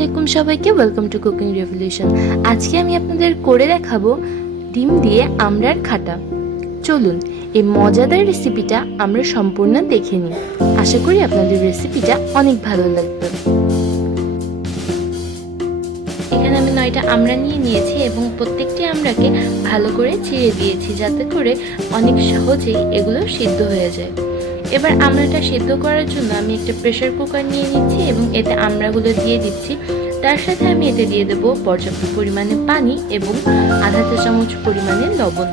আলাইকুম সবাইকে, welcome to cooking revolution. আজকে আমি আপনাদের করে দেখাবো ডিম দিয়ে আমড়ার খাটা। চলুন এই মজাদার রেসিপিটা আমরা সম্পূর্ণ দেখে নিই। আশা করি আপনাদের রেসিপিটা অনেক ভালো লাগবে। এখানে আমি 9টা আমড়া নিয়েছি এবং প্রত্যেকটি আমড়াকে ভালো করে ছিঁড়ে দিয়েছি, যাতে করে অনেক সহজেই এগুলো সিদ্ধ হয়ে যায়। এবার আমড়াটা সিদ্ধ করার জন্য আমি একটা প্রেসার কুকার নিয়ে নিচ্ছি এবং এতে আমড়াগুলো দিয়ে দিচ্ছি। তার সাথে আমি এতে দিয়ে দেবো পর্যাপ্ত পরিমাণে পানি এবং আধা চা চামচ পরিমাণে লবণ।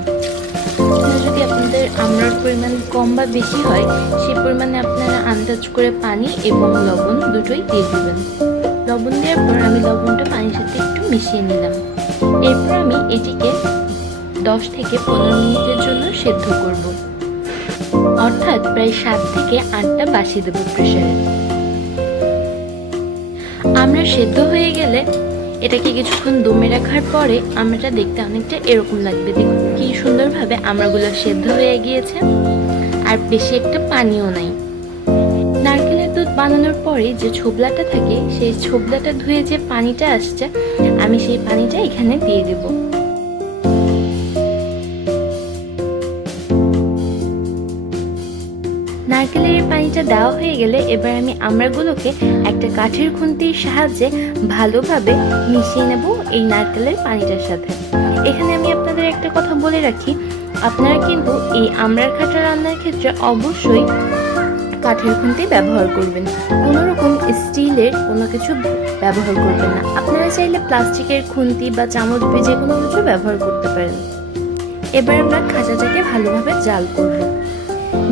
যদি আপনাদের আমড়ার পরিমাণ কম বা বেশি হয়, সেই পরিমাণে আপনারা আন্দাজ করে পানি এবং লবণ দুটোই দিয়ে দেবেন। লবণ দেওয়ার পর আমি লবণটা পানির সাথে একটু মিশিয়ে নিলাম। এরপর আমি এটিকে 10 থেকে 15 মিনিটের জন্য সেদ্ধ করব, অর্থাৎ প্রায় 7 থেকে 8টা বাসি দেবো প্রেসারে। আমরা সেদ্ধ হয়ে গেলে এটাকে কিছুক্ষণ দমে রাখার পরে আমড়াটা দেখতে অনেকটা এরকম লাগবে। দেখুন কি সুন্দরভাবে আমড়াগুলো সেদ্ধ হয়ে গিয়েছে, আর বেশি একটা পানিও নাই। নারকেলের দুধ বানানোর পরে যে ছোবলাটা থাকে, সেই ছোবলাটা ধুয়ে যে পানিটা আসছে, আমি সেই পানিটা এখানে দিয়ে দেবো। নারকেলের পানিটা দেওয়া হয়ে গেলে এবার আমি আমড়াগুলোকে একটা কাঠের খুন্তির সাহায্যে ভালোভাবে মিশিয়ে নেব এই নারকেলের পানিটার সাথে। এখানে আমি আপনাদের একটা কথা বলে রাখি, আপনারা কিন্তু এই আমড়ার খাটা রান্নার ক্ষেত্রে অবশ্যই কাঠের খুন্তি ব্যবহার করবেন, কোনো রকম স্টিলের কোনো কিছু ব্যবহার করবেন না। আপনারা চাইলে প্লাস্টিকের খুন্তি বা চামচ যে কোনো কিছু ব্যবহার করতে পারেন। এবার আমরা খাঁচাটাকে ভালোভাবে জাল করব।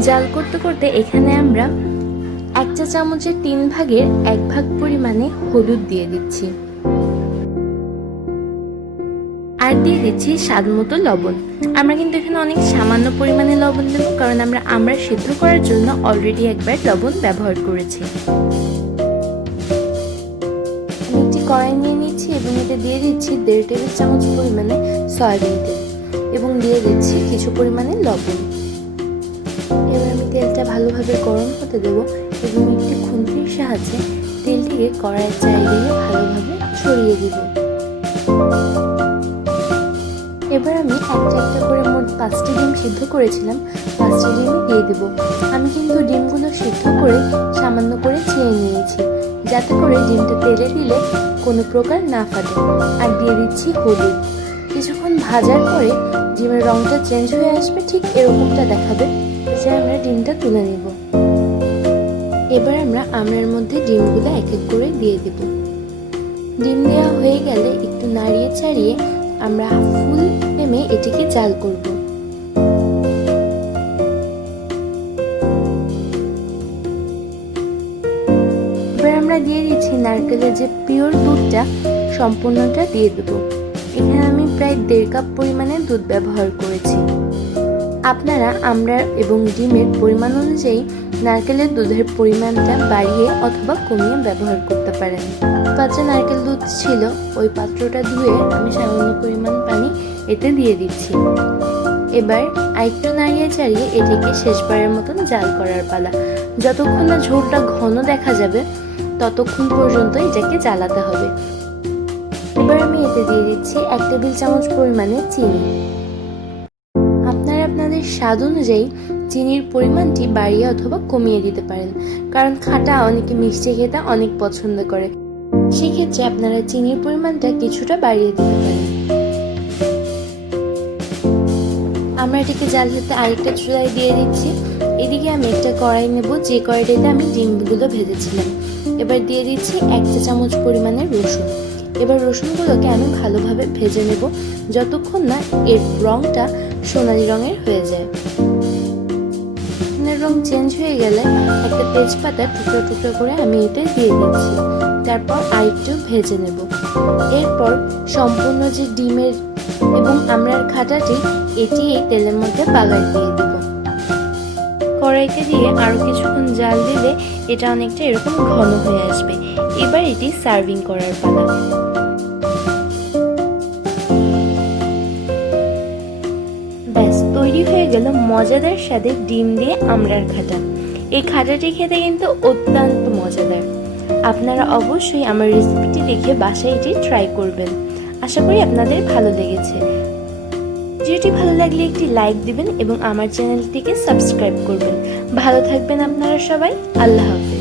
জাল করতে করতে এখানে আমরা 1 চা চামচের 3 ভাগের 1 ভাগ পরিমাণে হলুদ দিয়ে দিচ্ছি, আর দিয়ে দিচ্ছি স্বাদ মতো লবণ। আমরা কিন্তু এখানে অনেক সামান্য পরিমাণে লবণ দেব, কারণ আমরা সিদ্ধ করার জন্য অলরেডি একবার লবণ ব্যবহার করেছি। আমি একটি কড়াই নিয়ে নিচ্ছি এবং এতে দিয়ে দিচ্ছি 1.5 টেবিল চামচ পরিমাণে সয়াবিন তেল এবং দিয়ে দিচ্ছি কিছু পরিমাণে লবণ। এবার আমি তেলটা ভালোভাবে গরম হতে দেব এবং একটি খুন্তির সাহায্যে তেলটিকে কড়াইয়ের চারিদিকে ভালোভাবে ছড়িয়ে দেব। এবার আমি একটা করে মোট 5টি ডিম সিদ্ধ করেছিলাম, 5টি ডিমই দিয়ে দেব। আমি কিন্তু ডিমগুলো সিদ্ধ করে সামান্য করে ছেড়ে নিয়েছি, যাতে করে ডিমটা তেলে দিলে কোনো প্রকার না ফাটে। আর দিয়ে দিচ্ছি হলুদ। কিছুক্ষণ ভাজার পরে ডিমের রংটা চেঞ্জ হয়ে আসবে, ঠিক এরকমটা দেখাবে। আমরা ডিমটা তুলে নেব। এবার আমরা আমড়ার মধ্যে ডিমগুলো এক এক করে দিয়ে দেব। ডিম দেওয়া হয়ে গেলে একটু নাড়িয়ে চাড়িয়ে আমরা ফুল ফ্লেমে এটিকে জাল করব। এবার আমরা দিয়ে দিচ্ছি নারকেলের যে পিওর দুধটা, সম্পূর্ণটা দিয়ে দেব। এখানে আমি প্রায় 1.5 কাপ পরিমাণে দুধ ব্যবহার করেছি। আপনারা আমড়া এবং ডিমের পরিমাণ অনুযায়ী নারকেলের দুধের পরিমাণটা বাড়িয়ে অথবা কমিয়ে ব্যবহার করতে পারেন। পাত্রে নারকেল দুধ ছিল, ওই পাত্রটা ধুয়ে আমি সামান্য পরিমাণ পানি এতে দিয়ে দিচ্ছি। এবার আরেকটু নাড়িয়ে চাড়িয়ে এটিকে শেষবারের মতন জাল করার পালা। যতক্ষণ না ঝোলটা ঘন দেখা যাবে ততক্ষণ পর্যন্ত এটাকে জ্বালাতে হবে। এবার আমি এতে দিয়ে দিচ্ছি 1 টেবিল চামচ পরিমাণে চিনি। আপনাদের স্বাদ অনুযায়ী চিনির পরিমাণটি বাড়িয়ে অথবা কমিয়ে দিতে পারেন, কারণ খাটা অনেকে মিষ্টি খেতে অনেক পছন্দ করে। সেক্ষেত্রে আপনারা চিনির পরিমাণটা কিছুটা বাড়িয়ে দিতে পারেন। আমরা এটিকে জাল হতে আরেকটা চুলায় দিয়ে দিচ্ছি। এদিকে আমি একটা কড়াই নেব, যে কড়াইটাতে আমি ডিমগুলো ভেজেছিলাম। এবার দিয়ে দিচ্ছি 1 চা চামচ পরিমাণে রসুন। এবার রসুনগুলোকে আমি ভালোভাবে ভেজে নেব, যতক্ষণ না এর রংটা সোনালী রঙের হয়ে যায়। রং চেঞ্জ হয়ে গেলে একটা তেজপাতা টুকরো টুকরো করে আমি এতে দিয়ে দিচ্ছি। তারপর আরেকটু ভেজে নেব। এরপর সম্পূর্ণ যে ডিমের এবং আমড়ার খাটাটি, এটি এই তেলের মধ্যে বাগার দিয়ে দেব। কড়াইতে দিয়ে আরো কিছুক্ষণ জাল দিলে এটা অনেকটা এরকম ঘন হয়ে আসবে। এবার এটি সার্ভিং করার পালা। ব্যাস, তৈরি হয়ে গেল মজাদার স্বাদের ডিম দিয়ে আমড়ার খাটা। এই খাটাটি খেতে কিন্তু অত্যন্ত মজাদার। আপনারা অবশ্যই আমার রেসিপিটি দেখে বাসায় এটি ট্রাই করবেন। আশা করি আপনাদের ভালো লেগেছে। ভিডিওটি ভালো লাগলে একটি লাইক দিবেন এবং আমার চ্যানেলটিকে সাবস্ক্রাইব করবেন। ভালো থাকবেন আপনারা সবাই। আল্লাহ হাফেজ।